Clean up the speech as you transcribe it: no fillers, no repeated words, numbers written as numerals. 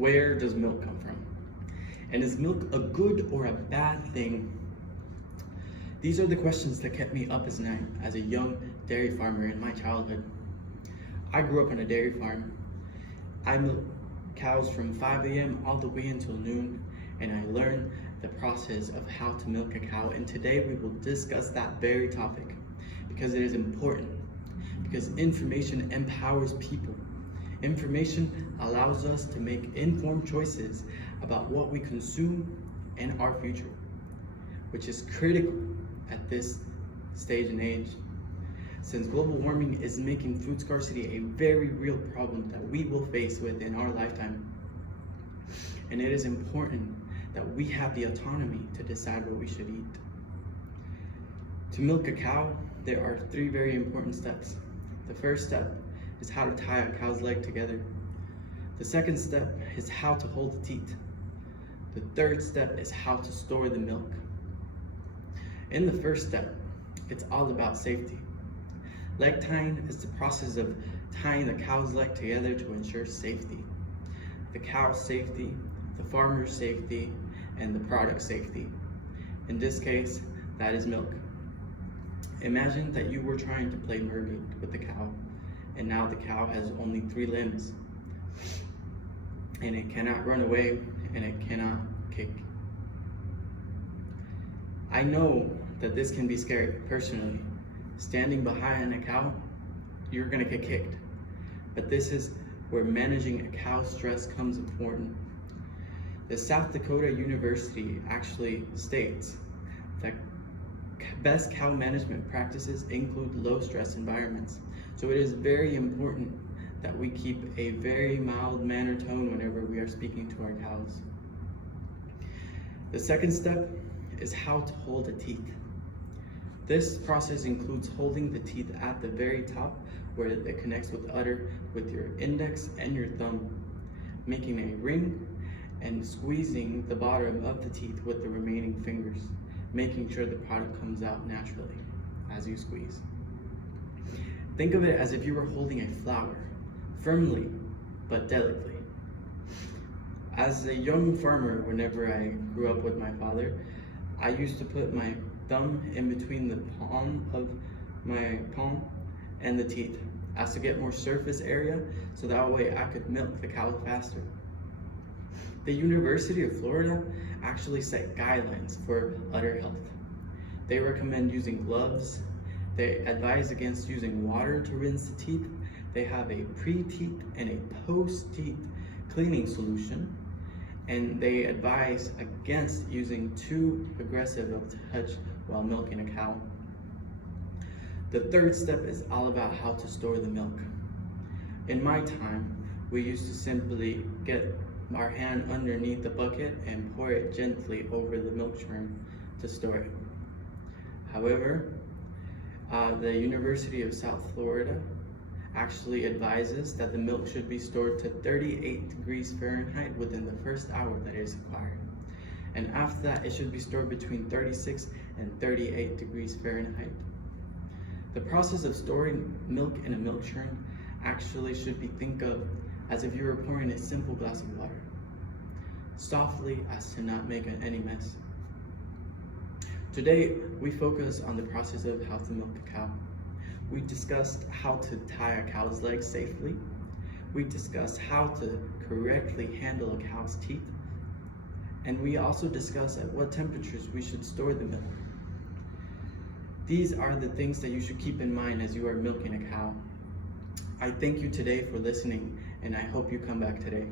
Where does milk come from? And is milk a good or a bad thing? These are the questions that kept me up at night as a young dairy farmer in my childhood. I grew up on a dairy farm. I milked cows from 5 a.m. all the way until noon, and I learned the process of how to milk a cow. And today we will discuss that very topic because it is important, because information empowers people. Information allows us to make informed choices about what we consume and our future, which is critical at this stage and age. Since global warming is making food scarcity a very real problem that we will face within our lifetime. And it is important that we have the autonomy to decide what we should eat. To milk a cow, there are 3 very important steps. The first step is how to tie a cow's leg together. The second step is how to hold the teat. The third step is how to store the milk. In the first step, it's all about safety. Leg tying is the process of tying the cow's leg together to ensure safety. The cow's safety, the farmer's safety, and the product safety. In this case, that is milk. Imagine that you were trying to play mermaid with the cow, and now the cow has only 3 limbs, and it cannot run away, and it cannot kick. I know that this can be scary. Personally, standing behind a cow, you're gonna get kicked. But this is where managing a cow's stress comes important. The South Dakota University actually states that best cow management practices include low stress environments. So it is very important that we keep a very mild manner tone whenever we are speaking to our cows. The second step is how to hold a teat. This process includes holding the teeth at the very top where it connects with udder with your index and your thumb, making a ring and squeezing the bottom of the teeth with the remaining fingers, making sure the product comes out naturally as you squeeze. Think of it as if you were holding a flower, firmly but delicately. As a young farmer, whenever I grew up with my father, I used to put my thumb in between the palm of my palm and the teeth as to get more surface area, so that way I could milk the cow faster. The University of Florida actually set guidelines for udder health. They recommend using gloves. They advise against using water to rinse the teeth. They have a pre-teeth and a post-teeth cleaning solution. And they advise against using too aggressive of touch while milking a cow. The third step is all about how to store the milk. In my time, we used to simply get our hand underneath the bucket and pour it gently over the milk churn to store it. However, the University of South Florida actually advises that the milk should be stored to 38 degrees Fahrenheit within the first hour that it is acquired. And after that, it should be stored between 36 and 38 degrees Fahrenheit. The process of storing milk in a milk churn actually should be think of as if you were pouring a simple glass of water, softly as to not make any mess. Today, we focus on the process of how to milk a cow. We discussed how to tie a cow's legs safely. We discussed how to correctly handle a cow's teeth. And we also discussed at what temperatures we should store the milk. These are the things that you should keep in mind as you are milking a cow. I thank you today for listening, and I hope you come back today.